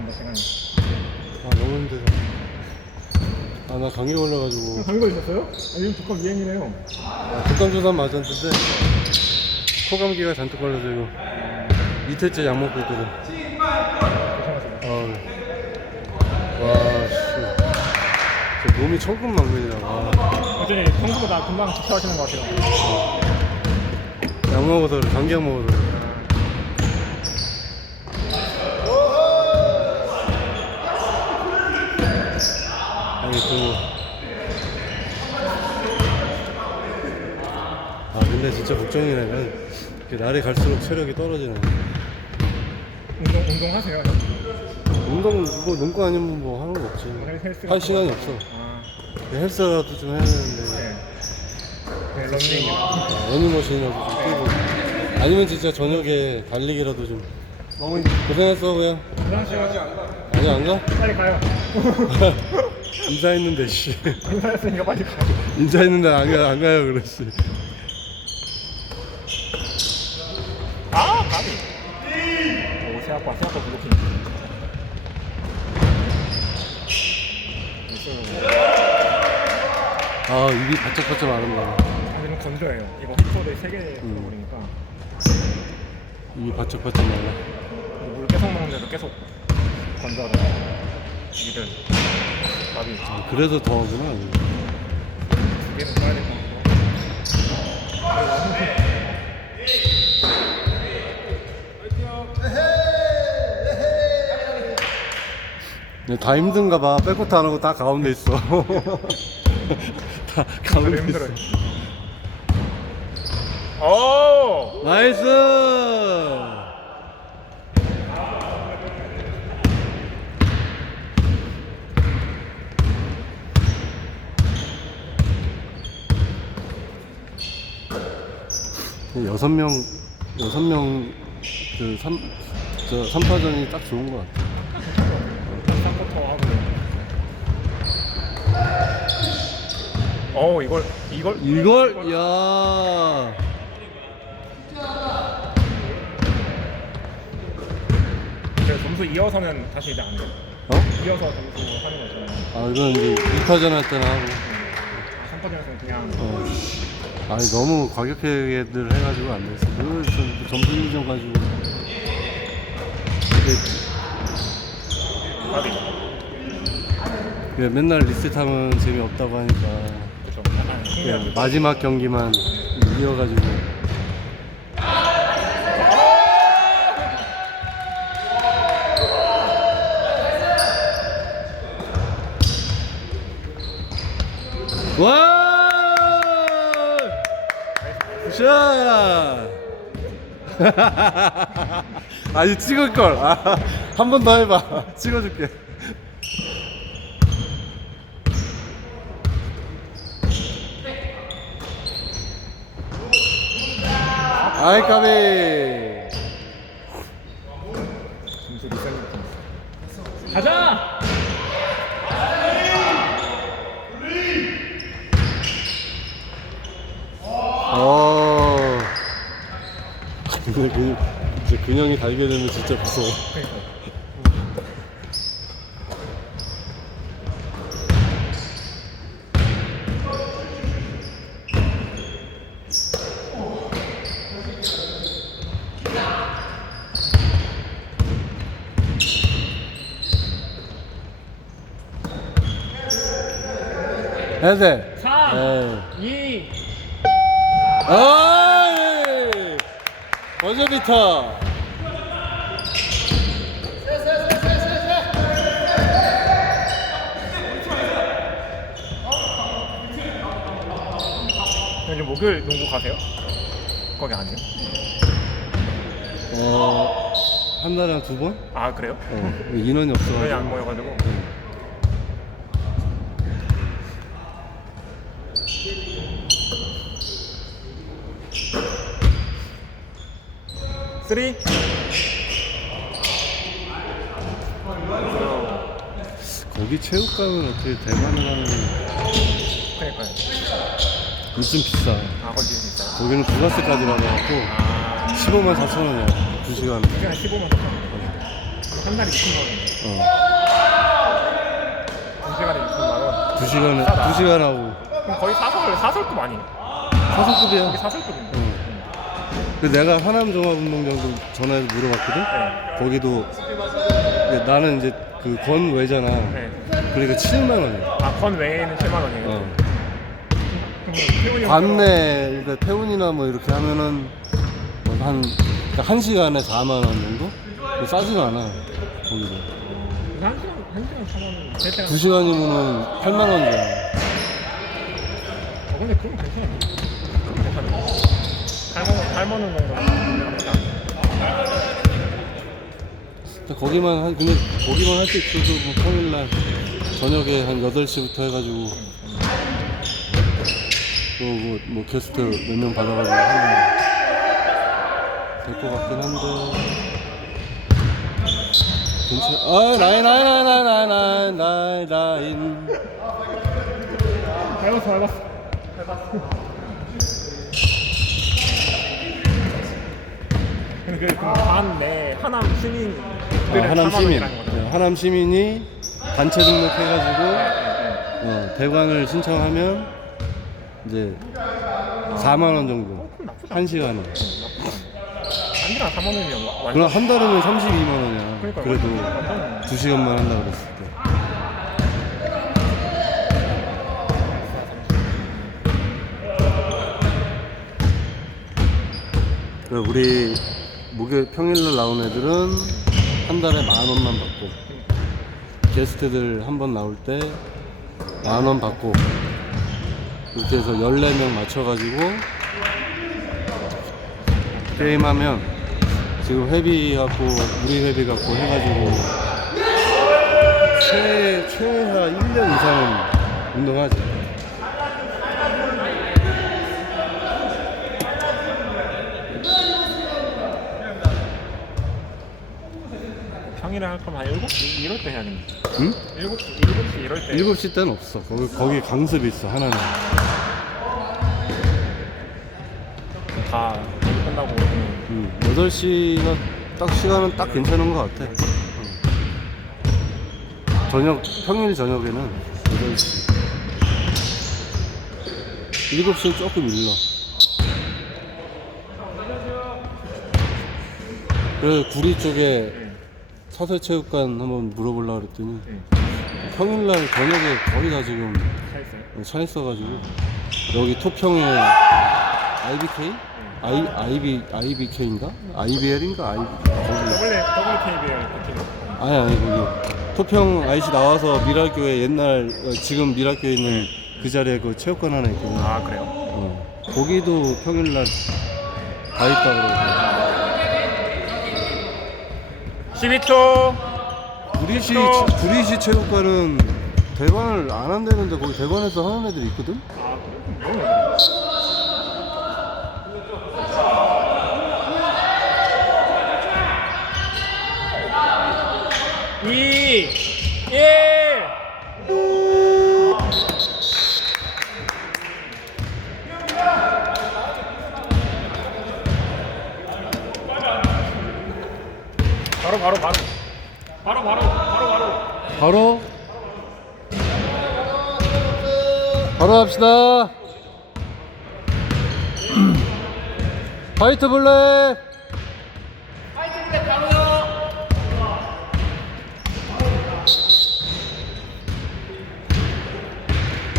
남았다 시간이. 아 너무 힘들어. 아나 감기 걸려가지고 감기 걸리셨어요? 아, 요즘 독감 유행이네요. 아, 독감 주사 맞았는데 코감기가 잔뜩 걸려서 이거 이틀째 약 먹고 있거든. 조심하세요. 어. 와 씨. 저 몸이 천근만근이라. 와. 어제 평소보다 금방 집중하시는 것 같아요. 약 먹어서 그래, 감기 약 먹어서. 그래. 또. 아 근데 진짜 걱정이네. 난 이렇게 날이 갈수록 체력이 떨어지네. 운동 운동 하세요? 형? 운동 뭐 농구 아니면 뭐 하는 거 없지. 헬- 헬스 할 시간이 없어. 아, 헬스라도 좀 해야 되는데. 네. 네, 런닝이나. 아, 러닝머신이라도 좀 뛰고. 아니면 진짜 저녁에 달리기라도 좀. 너무 고생했어 그냥. 안녕하세요. 아직 안 가? 빨리 가요. 인사했는데 씨. 인사했으니까 빨리 가요. 인사했는데 안, 가, 안 가요 그랬지. 아, 가비. 오, 새 아빠 블로킹. 아 입이 바짝바짝 마른다. 우리는 건조해요. 이거 휘소를 세개 음. 버리니까 입이 바짝바짝 말라. 물 계속 먹는데도 계속 건조하더라고. 이들 밥이 아, 그래서 더 하구나. 두 개는 써야 될것 같고. 근데 다 힘든가 봐. 백코트 안 하고 다 가운데 있어. 다 가운데 힘들어요. 있어. 오! 나이스! 여섯 명, 여섯 명, 그, 삼, 저, 삼파전이 딱 좋은 것 같아. 3쿼터 하고. 어, 이걸 이걸 이걸, 야그 점수 이어서는 다시 이제 안 돼. 어? 이어서 점수 하는 거 있잖아요. 아, 이건 이제 2파전 할 때나 하고. 3쿼터에서는 그냥 어. 아니 너무 과격하게들 해가지고 안 됐어. 그 점- 점수 1점 가지고. 근데 맨날 리셋하면 재미없다고 하니까 그냥 흥미하게. 마지막 경기만 이어가지고. 와! 샷! 아니 찍을 걸. 아, 한번 더 해봐. 찍어줄게. 아이 까비. 가자! 근데 그 이제 근형이 달게 되면 진짜 무서워. 돼. 3, 네. 2, 어이! 버저비터! 요즘 목요일 농구 가세요? 거기 아니에요? 어, 한 달에 한 두 번? 아 그래요? 어, 인원이 저희 안 없어가지고. 모여가지고 쓰리 거기 체육 가면 어떻게 대만을 하는 그러니까요 요즘 비싸. 아 거기 있어요? 거기는 부가세까지 받아갖고 아 15만 4천 원이야. 두 시간. 그냥 15만 원 한 달에 2천만 원. 어. 한 시간에 2천만 원. 두 시간에 싸다. 두 시간 하고 그럼 거의 사설 사설급 아니에요? 사석급이야. 이게 사설급인데. 어. 그 내가 하남 종합운동장도 전화해서 물어봤거든. 네. 거기도 근데 나는 이제 그건 외잖아. 네. 그러니까 7만 원이야. 아, 건 외에는 7만 원이에요. 어. 태훈이 관내 그러니까 태훈이나 뭐 이렇게 하면은 뭐한 그러니까 한 시간에 4만 원 정도? 싸지가 않아. 거기도. 한 시간 한 시간 4만 원. 세 시간. 두 시간이면은 8만 원이야. 어, 근데 그건 괜찮아요. 그건 괜찮아요. 8만 원, 8만 원 정도. 나쁘지 않아요. 근데 거기만 한 근데 거기만 할 수 있어도 뭐 평일날 저녁에 한 8시부터 해가지고 또뭐 뭐 게스트 몇 명 받아가지고 하면 될 것 같긴 한데 괜찮 아 나인 나인 나인 나인 나인 나인 나인 밟았어, 밟았어. 밟았어. 근데 그 반내 하남 시민들은 아, 하남 4만 시민 거죠. 네, 하남 시민이 단체 등록해가지고 네, 네. 어, 대관을 신청하면 이제 4만 원 정도 나쁘지 한 시간에. 한 시간 4만 원이면 와- 완전 그럼 한 달이면 32만 원이야. 그러니까 그래도 완전 두 시간만 한다 그랬을 때. 그래, 우리 목요일 평일날 나온 애들은 한 달에 만 원만 받고 게스트들 한 번 나올 때 만 원 받고 그렇게 해서 14명 맞춰가지고 게임하면 지금 회비 갖고 우리 회비 갖고 해가지고 최 최하 1년 이상은 운동하지. 평일에 할 거면 한 7시 이럴 때 해야겠네. 응? 7시, 7시 이럴 때. 7시 때는 없어. 거기 거기 강습이 있어 하나는. 다 끝나고 오면 응. 8시가 딱 시간은 딱 괜찮은 것 같아. 응. 저녁 평일 저녁에는 8시. 7시는 조금 일러. 그래 구리 쪽에 사설체육관 한번 물어보려고 그랬더니 응. 평일날 저녁에 거의 다 지금 차 있어요. 차 있어가지고 여기 토평에 IBK? I, IB, IBK인가? IBL인가? IB, 거기 W WKBL 느낌. 아니 아니 거기 토평 IC 나와서 미랄교회 옛날 어, 지금 미랄교회 있는 그 자리에 그 체육관 하나 있거든 아 그래요? 어. 거기도 평일날 다 있다 그러고 12초. 구리시, 또- 구리시 체육관은 대관을 안 한다는데 거기 대관에서 하는 애들이 있거든? 아? 뭐예요? 이, 바로 합시다. 화이트 블랙